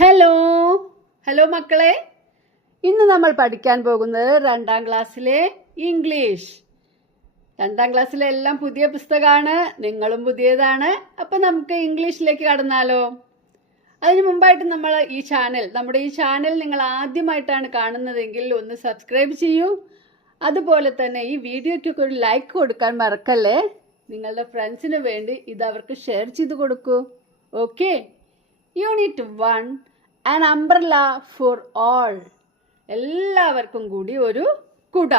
Hello hello മക്കളെ, ഇന്ന് നമ്മൾ പഠിക്കാൻ പോകുന്നത് 2ാം ക്ലാസ്സിലെ ഇംഗ്ലീഷ്. 2ാം ക്ലാസ്സിലെ എല്ലാം പുതിയ പുസ്തകമാണ്, നിങ്ങളും പുതിയതാണ്. അപ്പം നമുക്ക് ഇംഗ്ലീഷിലേക്ക് കടന്നാലോ? അതിന് മുമ്പായിട്ട് നമ്മുടെ ഈ ചാനൽ നിങ്ങൾ ആദ്യമായിട്ടാണ് കാണുന്നതെങ്കിൽ ഒന്ന് സബ്സ്ക്രൈബ് ചെയ്യൂ. അതുപോലെ തന്നെ ഈ വീഡിയോയ്ക്കൊക്കെ ഒരു ലൈക്ക് കൊടുക്കാൻ മറക്കല്ലേ. നിങ്ങളുടെ ഫ്രണ്ട്സിന് വേണ്ടി ഇത് അവർക്ക് ഷെയർ ചെയ്ത് കൊടുക്കൂ. Okay. Unit 1, an umbrella for all. എല്ലാവർക്കും കൂടി ഒരു കുട.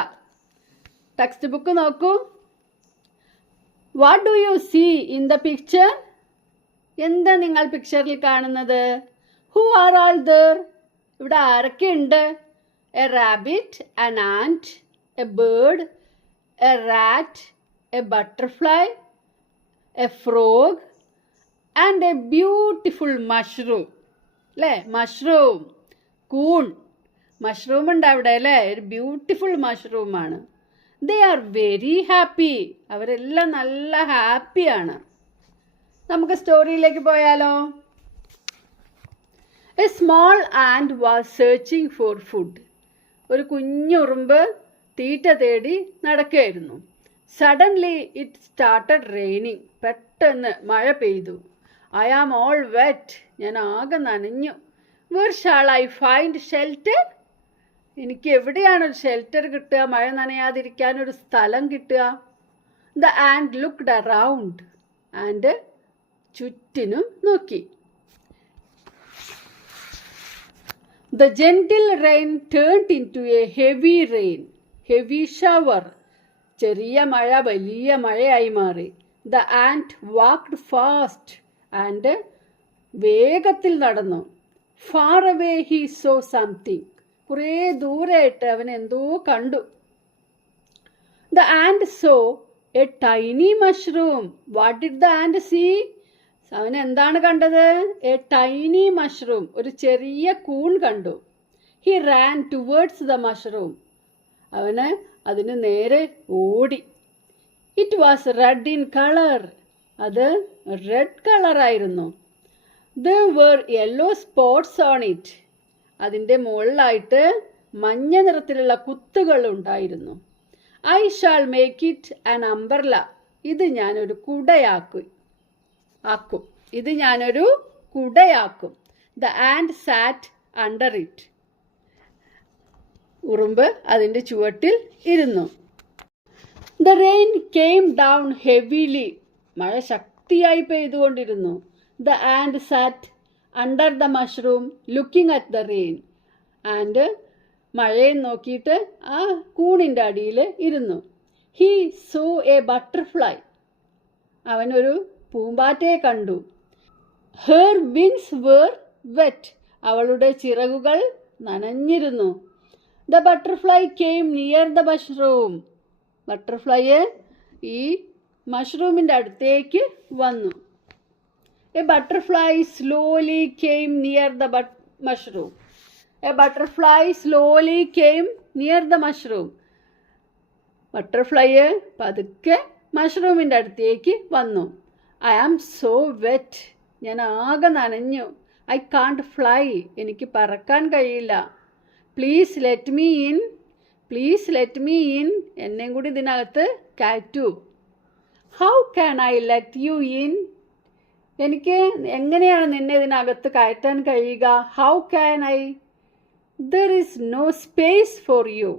ടെക്സ്റ്റ് ബുക്ക് നോക്കൂ. What do you see in the picture? എന്താ നിങ്ങൾ പിക്ചറിൽ കാണുന്നത്? Who are all there? ഇവിടെ ആരൊക്കെയുണ്ട്? A rabbit, an ant, a bird, a rat, a butterfly, a frog and a beautiful mushroom. അല്ലേ, മഷ്റൂം, കൂൺ, മഷ്റൂം ഉണ്ട് അവിടെ അല്ലേ, ഒരു ബ്യൂട്ടിഫുൾ മഷ്റൂമാണ്. They are very happy. അവരെല്ലാം നല്ല ഹാപ്പിയാണ്. നമുക്ക് സ്റ്റോറിയിലേക്ക് പോയാലോ? A small ant was searching for food. ഒരു കുഞ്ഞുറുമ്പ് തീറ്റ തേടി നടക്കുകയായിരുന്നു. Suddenly it started raining. പെട്ടെന്ന് മഴ പെയ്തു. I am all wet. ഞാൻ ആകെ നനഞ്ഞു. Where shall I find shelter? എനിക്ക് എവിടെയാണ് ഒരു ഷെൽട്ടർ കിട്ടുക, മഴ നനയാതിരിക്കാൻ ഒരു സ്ഥലം കിട്ടുക? The ant looked around. Ant ചുറ്റിനും നോക്കി. The gentle rain turned into a heavy rain, heavy shower. ചെറിയ മഴ വലിയ മഴയായി മാറി. The ant walked fast. Ant വേഗത്തിൽ നടന്നു. Far away he saw something. കുറേ ദൂരെയായിട്ട് അവൻ എന്തോ കണ്ടു. The ant saw a tiny mushroom. What did the ant see? അവൻ എന്താണ് കണ്ടത്? എ ടൈനി മഷ്റൂം, ഒരു ചെറിയ കൂൺ കണ്ടു. He ran towards the mushroom. അവന് അതിന് നേരെ ഓടി. It was red in colour. അത് റെഡ് കളറായിരുന്നു. There were yellow spots on it. അതിൻ്റെ മുകളിലായിട്ട് മഞ്ഞ നിറത്തിലുള്ള കുത്തുകൾ ഉണ്ടായിരുന്നു. I shall make it an umbrella. ഇത് ഞാനൊരു കുടയാക്കും. The ant sat under it. ഉറുമ്പ് അതിൻ്റെ ചുവട്ടിൽ ഇരുന്നു. The rain came down heavily. മഴ ശക്തിയായി പെയ്തുകൊണ്ടിരുന്നു. The ant sat under the mushroom looking at the rain. And മഴയെ നോക്കിയിട്ട് ആ കൂണിൻ്റെ അടിയിൽ ഇരുന്നു. He saw a butterfly. അവനൊരു പൂമ്പാറ്റയെ കണ്ടു. Her wings were wet. അവളുടെ ചിറകുകൾ നനഞ്ഞിരുന്നു. The butterfly came near the mushroom. Butterfly ഈ മഷ്റൂമിൻ്റെ അടുത്തേക്ക് വന്നു. A butterfly slowly came near the mushroom. A butterfly slowly came near the mushroom. Butterfly പതുക്കെ മഷ്റൂമിൻ്റെ അടുത്തേക്ക് വന്നു. I am so wet. ഞാൻ ആകെ നനഞ്ഞു. I can't fly. എനിക്ക് പറക്കാൻ കഴിയില്ല. Please let me in. Please let me in. എന്നെയും കൂടി ഇതിനകത്ത് കയറ്റൂ. How can I let you in? എനിക്ക് എങ്ങനെയാണ് നിന്നെ ഇതിനകത്ത് കയറ്റാൻ കഴിയുക? How can I? There is no space for you.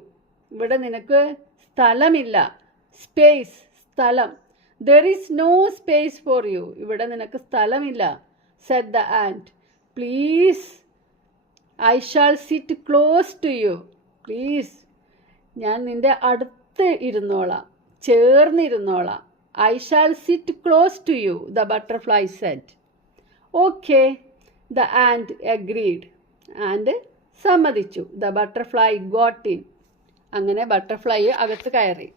ഇവിടെ നിനക്ക് സ്ഥലമില്ല. സ്പേസ്, സ്ഥലം. There is no space for you. ഇവിടെ നിനക്ക് സ്ഥലമില്ല. Said the ant. Please I shall sit close to you. Please, ഞാൻ നിന്റെ അടുത്ത് ഇരുന്നോളാം, ചേർന്നിരുന്നോളാം. I shall sit close to you, the butterfly said. Okay, the ant agreed. And സമ്മതിച്ചു. The butterfly got in. അങ്ങനെ ബട്ടർഫ്ലൈ അകത്ത് കയറി.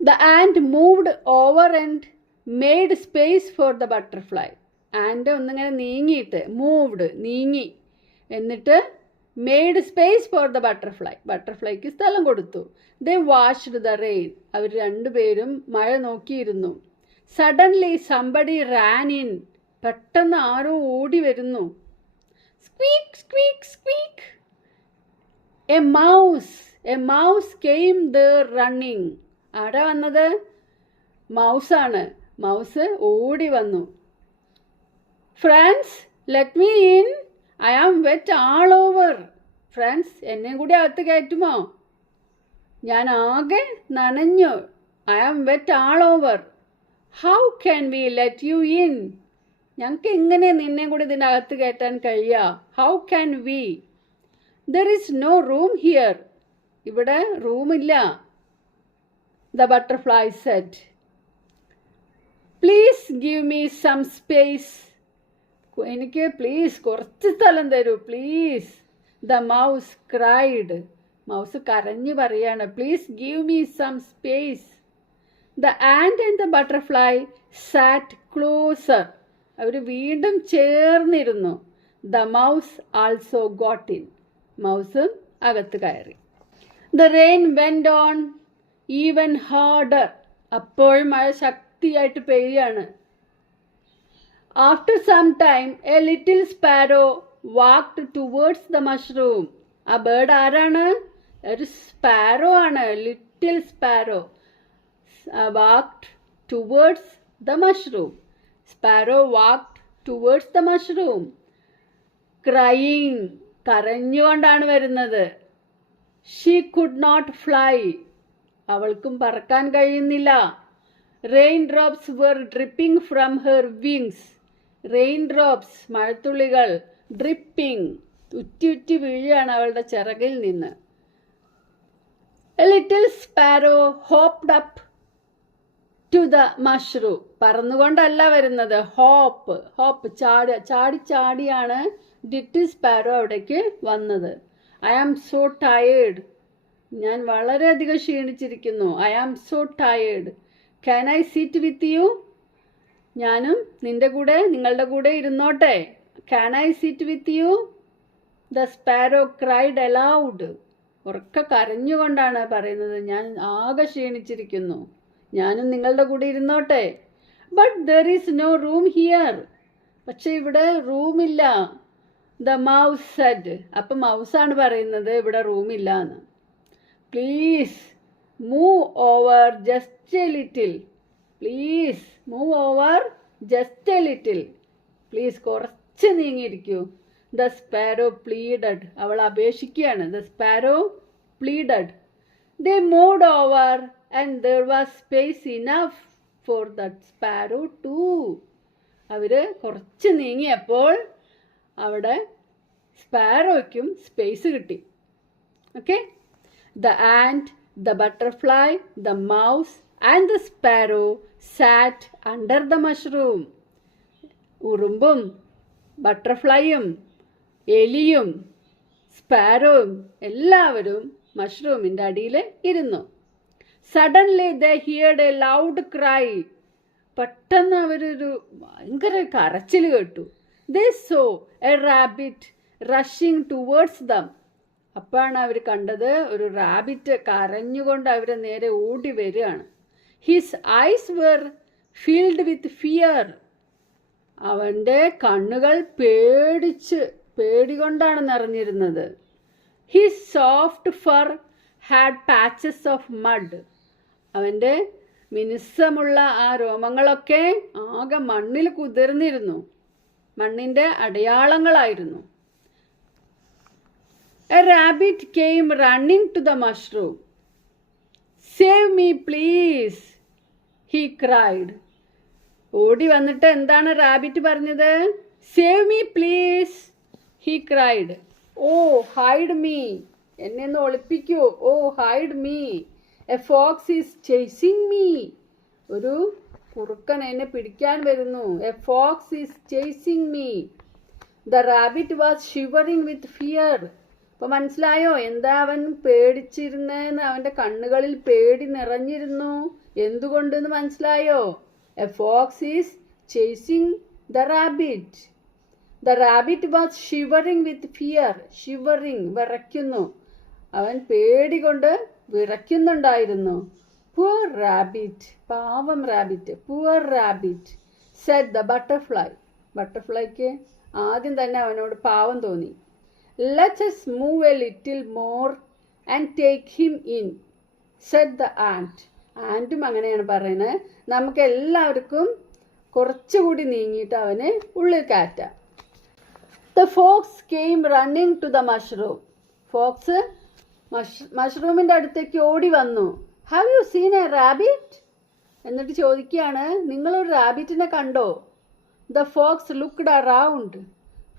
The ant moved over and made space for the butterfly. Ant ഒന്നിങ്ങനെ നീങ്ങിയിട്ട്, നീങ്ങി, എന്നിട്ട് made space for the butterfly. ബട്ടർഫ്ലൈക്ക് സ്ഥലം കൊടുത്തു. They washed the rain. അവർ രണ്ടുപേരും മഴ നോക്കിയിരുന്നു. Suddenly somebody ran in. പെട്ടെന്ന് ആരോ ഓടി വരുന്നു. Squeak squeak squeak. A mouse came there running. ആരാ വന്നത്? മൗസാണ്. മൗസ് ഓടി വന്നു. Friends let me in, I am wet all over. Friends എന്നെയും കൂടി അകത്ത് കയറ്റുമോ? ഞാൻ ആകെ നനഞ്ഞു. I am wet all over. How can we let you in? ഞങ്ങൾക്ക് എങ്ങനെ നിന്നെ കൂടി ഇതിനകത്ത് കയറ്റാൻ കഴിയുക? How can we? There is no room here. ഇവിടെ റൂമില്ല. The butterfly said. Please give me some space. എനിക്ക് പ്ലീസ് കുറച്ച് സ്ഥലം തരൂ please. The mouse cried. Mouse കരഞ്ഞു പറയാണ്, please give me some space. The ant and the butterfly sat closer. അവർ വീണ്ടും ചേർന്നിരുന്നു. The mouse also got in. മൗസും അകത്ത് കയറി. The rain went on even harder. അപ്പോൾ മഴ ശക്തിയായിട്ട് പെയ്യാണ്. After some time a little sparrow walked towards the mushroom. ആ ബേർഡ് ആരാണ്? ഒരു സ്പാരോ ആണ്. Little sparrow walked towards the mushroom. Sparrow walked towards the mushroom. Crying. കരഞ്ഞുകൊണ്ടാണ് വരുന്നത്. She could not fly. അവൾക്കും പറക്കാൻ കഴിയുന്നില്ല. Raindrops were dripping from her wings. Raindrops മഴത്തുള്ളികൾ. ഡ്രിപ്പിംഗ് ഉറ്റി ഉറ്റി വീഴുകയാണ് അവളുടെ ചിറകിൽ നിന്ന്. A little sparrow hopped up to the mushroom. പറന്നുകൊണ്ടല്ല വരുന്നത്. ഹോപ്പ് ചാടിയാണ് ലിറ്റിൽ സ്പാരോ അവിടേക്ക് വന്നത്. I am so tired. ഞാൻ വളരെയധികം ക്ഷീണിച്ചിരിക്കുന്നു. I am so tired. Can I sit with you? ഞാനും നിങ്ങളുടെ കൂടെ ഇരുന്നോട്ടെ? Can I sit with you? The sparrow cried aloud. ഉറക്കെ കരഞ്ഞുകൊണ്ടാണ് പറയുന്നത്, ഞാൻ ആകെ ക്ഷീണിച്ചിരിക്കുന്നു, ഞാനും നിങ്ങളുടെ കൂടെ ഇരുന്നോട്ടെ? But there is no room here. പക്ഷെ ഇവിടെ റൂമില്ല. The mouse Z. അപ്പം മൗസാണ് പറയുന്നത് ഇവിടെ റൂമില്ല എന്ന്. Please move over just a little. Please move over just a little. Please കുറച്ച് നീങ്ങിയിരിക്കൂ. The sparrow pleaded. അവൾ അപേക്ഷിക്കുകയാണ്. The sparrow pleaded. They moved over and there was space enough for that sparrow too. അവർ കുറച്ച് നീങ്ങിയപ്പോൾ അവിടെ സ്പാരോയ്ക്കും space കിട്ടി. Okay. The ant, the butterfly, the mouse and the sparrow sat under the mushroom. ഉറുമ്പും ബട്ടർഫ്ലൈയും എലിയും സ്പാരോയും എല്ലാവരും മഷ്റൂമിൻ്റെ അടിയിൽ ഇരുന്നു. Suddenly they heard a loud cry. പെട്ടെന്ന് അവരൊരു ഭയങ്കര കരച്ചിൽ കേട്ടു. They saw a rabbit rushing towards them. അപ്പോഴാണ് അവർ കണ്ടത് ഒരു റാബിറ്റ് കരഞ്ഞുകൊണ്ട് അവരെ നേരെ ഓടി വരികയാണ്. His eyes were filled with fear. അവൻ്റെ കണ്ണുകൾ പേടി കൊണ്ടാണ് നിറഞ്ഞിരുന്നത്. His soft fur had patches of mud. അവൻ്റെ മിനുസമുള്ള ആ രോമങ്ങളൊക്കെ ആകെ മണ്ണിൽ കുതിർന്നിരുന്നു. മണ്ണിൻ്റെ അടയാളങ്ങളായിരുന്നു. A rabbit came running to the mushroom. Save me please, he cried. ഓടി വന്നിട്ട് എന്താണ് റാബിറ്റ് പറഞ്ഞത്? Save me please, he cried. Oh hide me. എന്നെ ഒന്ന് ഒളിപ്പിക്കൂ. Oh hide me. A fox is chasing me. ഒരു കുറുക്കൻ എന്നെ പിടിക്കാൻ വരുന്നു. A fox is chasing me. The rabbit was shivering with fear. അപ്പോൾ മനസ്സിലായോ എന്താ അവൻ പേടിച്ചിരുന്നതെന്ന്? അവൻ്റെ കണ്ണുകളിൽ പേടി നിറഞ്ഞിരുന്നു. എന്തുകൊണ്ടെന്ന് മനസ്സിലായോ? A fox is chasing the rabbit. The rabbit was shivering with fear. Shivering വിറയ്ക്കുന്നു. അവൻ പേടി കൊണ്ട് വിറയ്ക്കുന്നുണ്ടായിരുന്നു. പുവർ റാബിറ്റ്, പാവം rabbit. Poor rabbit, said the butterfly. ബട്ടർഫ്ലൈക്ക് ആദ്യം തന്നെ അവനോട് പാവം തോന്നി. Let us move a little more and take him in said the ant. ആൻറ്റും അങ്ങനെയാണ് പറയുന്നത്, നമുക്ക് എല്ലാവർക്കും കുറച്ചുകൂടി നീങ്ങിയിട്ട് അവന് ഉള്ളിൽ കയറ്റാം. The fox came running to the mushroom. Fox മഷ്റൂമിൻ്റെ അടുത്തേക്ക് ഓടി വന്നു. Have you seen a rabbit? എന്നിട്ട് ചോദിക്കുകയാണ്, നിങ്ങളൊരു റാബിറ്റിനെ കണ്ടോ? The fox looked around.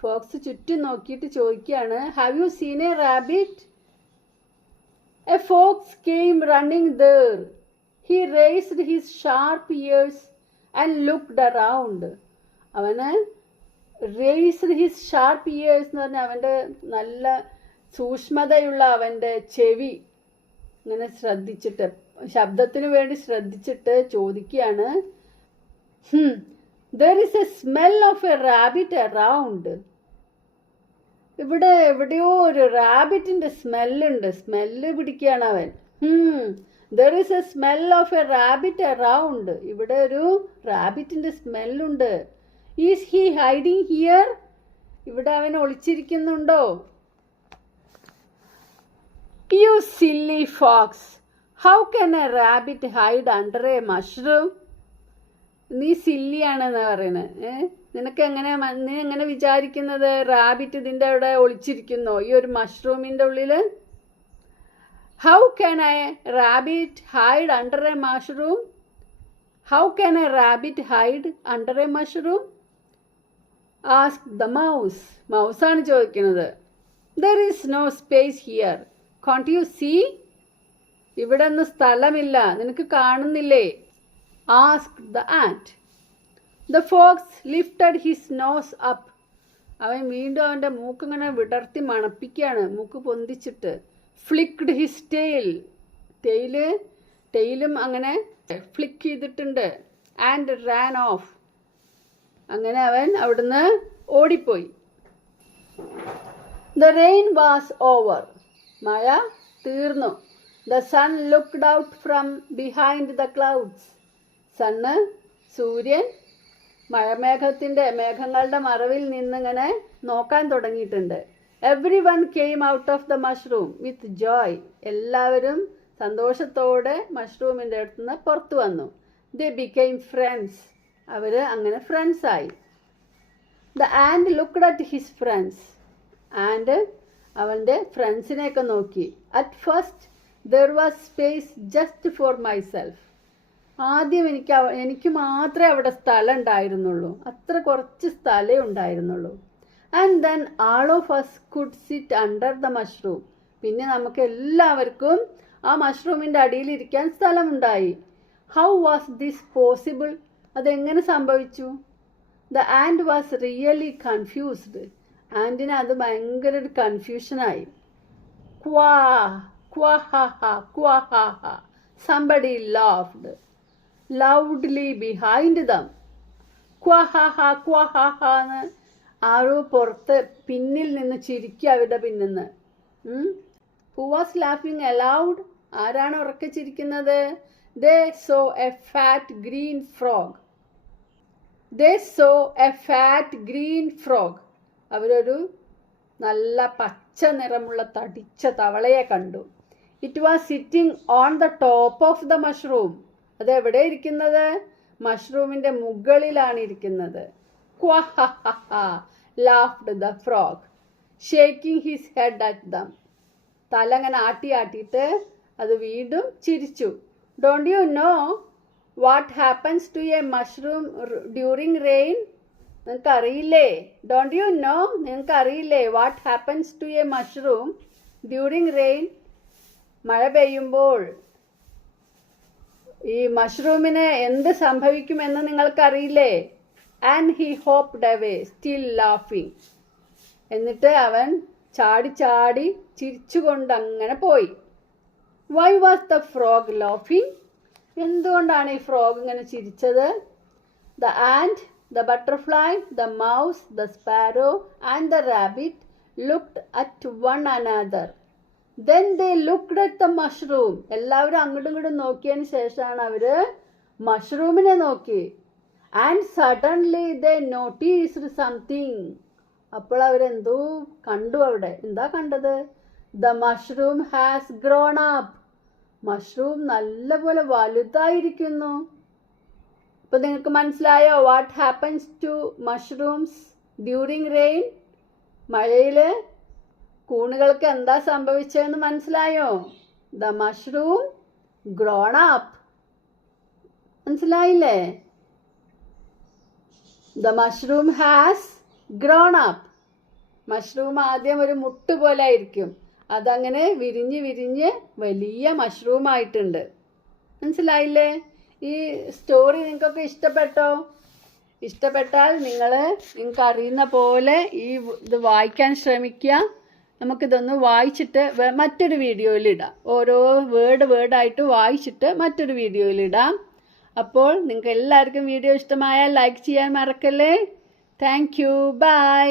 Fox ചുറ്റും നോക്കിയിട്ട് ചോദിക്കുകയാണ്, have you seen a rabbit? A fox came running there. He raised his sharp ears and looked around. അവന് റേസ്ഡ് ഹിസ് ഷാർപ്പ് ഇയേഴ്സ് എന്ന് പറഞ്ഞാൽ അവൻ്റെ നല്ല സൂക്ഷ്മതയുള്ള അവൻ്റെ ചെവി ഇങ്ങനെ ശ്രദ്ധിച്ചിട്ട്, ശബ്ദത്തിന് വേണ്ടി ശ്രദ്ധിച്ചിട്ട് ചോദിക്കുകയാണ്, there is a smell of a rabbit around. ഇവിടെ എവിടെയോ ഒരു റാബിറ്റിൻ്റെ സ്മെല്ലുണ്ട്. സ്മെല്ല് പിടിക്കുകയാണ് അവൻ. There is a smell of a rabbit around. ഇവിടെ ഒരു റാബിറ്റിൻ്റെ സ്മെല്ലുണ്ട്. Is he hiding here? ഇവിടെ അവൻ ഒളിച്ചിരിക്കുന്നുണ്ടോ? You silly fox, how can a rabbit hide under a mushroom? നീ സില്ലിയാണെന്ന് പറയുന്നത്. നീ എങ്ങനെ വിചാരിക്കുന്നത് റാബിറ്റ് ഇതിൻ്റെ അവിടെ ഒളിച്ചിരിക്കുന്നോ ഈ ഒരു മഷ്റൂമിൻ്റെ ഉള്ളിൽ? How can a rabbit hide under a mushroom? How can a rabbit hide under a mushroom? Ask the mouse. മൗസാണ് ചോദിക്കുന്നത്. There is no space here, can't you see? ഇവിടെ ഒന്നും സ്ഥലമില്ല, നിനക്ക് കാണുന്നില്ലേ? Ask the ant. The fox lifted his nose up. അവൻ വീണ്ടും അവൻ്റെ മൂക്ക് ഇങ്ങനെ വിടർത്തി മണപ്പിക്കുകയാണ്, മൂക്ക് പൊന്തിച്ചിട്ട്. ഫ്ലിക്ക്ഡ് ഹിസ് ടെയിൽ. ടെയിലും അങ്ങനെ ഫ്ലിക്ക് ചെയ്തിട്ടുണ്ട്. And ran off. അങ്ങനെ അവൻ അവിടുന്ന് ഓടിപ്പോയി. The rain was over. മഴ തീർന്നു. The sun looked out from behind the clouds. സൂര്യൻ മേഘങ്ങളുടെ മറവിൽ നിന്നിങ്ങനെ നോക്കാൻ തുടങ്ങിയിട്ടുണ്ട്. Everyone came out of the mushroom with joy. എല്ലാവരും സന്തോഷത്തോടെ മഷ്റൂമിൻ്റെ അടുത്ത് നിന്ന് പുറത്തു വന്നു. ദേ ബിക്കെയിം ഫ്രണ്ട്സ്. അവർ അങ്ങനെ ഫ്രണ്ട്സായി. The ant looked at his friends. Ant അവൻ്റെ ഫ്രണ്ട്സിനെയൊക്കെ നോക്കി. At first there was space just for myself. ആദ്യം എനിക്ക് മാത്രമേ അവിടെ സ്ഥലം ഉണ്ടായിരുന്നുള്ളൂ, അത്ര കുറച്ച് സ്ഥലമേ ഉണ്ടായിരുന്നുള്ളൂ. And then all of us could sit under the mushroom. പിന്നെ നമുക്ക് എല്ലാവർക്കും ആ മഷ്റൂമിൻ്റെ അടിയിലിരിക്കാൻ സ്ഥലമുണ്ടായി. How was this possible? അതെങ്ങനെ സംഭവിച്ചു? The ant was really confused. ആൻഡിന് അത് ഭയങ്കര ഒരു കൺഫ്യൂഷനായി. ക്വാ ക്വാ ഹാ ഹാ ക്വാ ഹാ ഹാ. Somebody laughed loudly behind them. ക്വാ ഹാ ഹാ ക്വാ ഹാ ഹാ എന്ന് ആരോ പുറത്ത് പിന്നിൽ നിന്ന് ചിരിക്കുക, അവരുടെ പിന്നിന്ന്. ഹു വാസ് ലാഫിങ് അലൗഡ്? ആരാണ് ഉറക്കെ ചിരിക്കുന്നത്? They saw a fat green frog. They saw a fat green frog. അവരൊരു നല്ല പച്ച നിറമുള്ള തടിച്ച തവളയെ കണ്ടു. It was sitting on the top of the mushroom. അതെവിടെ ഇരിക്കുന്നത്? മഷ്റൂമിൻ്റെ മുകളിലാണ് ഇരിക്കുന്നത്. ക്വാ laughed the frog shaking his head at them. തല അങ്ങനെ ആട്ടിയിട്ട് അത് വീണ്ടും ചിരിച്ചു. Don't you know what happens to a mushroom during rain? നിങ്ങൾക്കറിയില്ലേ? Don't you know? നിങ്ങൾക്കറിയില്ലേ what happens to a mushroom during rain? മഴ പെയ്യുമ്പോൾ ഈ മഷ്റൂമിന് എന്ത് സംഭവിക്കുമെന്ന് നിങ്ങൾക്കറിയില്ലേ? And he hopped away still ലാഫിങ്. എന്നിട്ട് അവൻ ചാടി ചാടി ചിരിച്ചുകൊണ്ട് അങ്ങനെ പോയി. വൈ വാസ് ദ ഫ്രോഗ് ലാഫിങ്? എന്തുകൊണ്ടാണ് ഈ ഫ്രോഗ് ഇങ്ങനെ ചിരിച്ചത്? The ant, the butterfly, the mouse, the sparrow and the rabbit looked at one another. Then they looked at the mushroom. എല്ലാവരും അങ്ങോട്ടും ഇങ്ങോട്ടും നോക്കിയതിന് ശേഷമാണ് അവർ മഷ്റൂമിനെ നോക്കി. And suddenly they noticed something. അപ്പോൾ അവരെന്തോ കണ്ടു. അവിടെ എന്താ കണ്ടത്? The mushroom has grown up. Mushroom നല്ലപോലെ വലുതായിരിക്കുന്നു. ഇപ്പൊ നിങ്ങൾക്ക് മനസ്സിലായോ what happens to mushrooms during rain? മഴയില് കൂണുകൾക്ക് എന്താ സംഭവിച്ചതെന്ന് മനസ്സിലായോ? The mushroom grown up. മനസ്സിലായില്ലേ? The mushroom has grown up. Mushroom ആദ്യം ഒരു മുട്ട് പോലെ ആയിരിക്കും, അതങ്ങനെ വിരിഞ്ഞ് വിരിഞ്ഞ് വലിയ മഷ്റൂം ആയിട്ടുണ്ട്. മനസ്സിലായില്ലേ? ഈ സ്റ്റോറി നിങ്ങൾക്കൊക്കെ ഇഷ്ടപ്പെട്ടോ? ഇഷ്ടപ്പെട്ടാൽ നിങ്ങൾക്ക് അറിയുന്ന പോലെ ഇത് വായിക്കാൻ ശ്രമിക്കുക. നമുക്കിതൊന്ന് വായിച്ചിട്ട് മറ്റൊരു വീഡിയോയിൽ ഇടാം. ഓരോ വേർഡായിട്ട് വായിച്ചിട്ട് മറ്റൊരു വീഡിയോയിൽ ഇടാം. അപ്പോൾ നിങ്ങൾക്ക് എല്ലാവർക്കും വീഡിയോ ഇഷ്ടമായാൽ ലൈക്ക് ചെയ്യാൻ മറക്കല്ലേ. Thank you. ബൈ.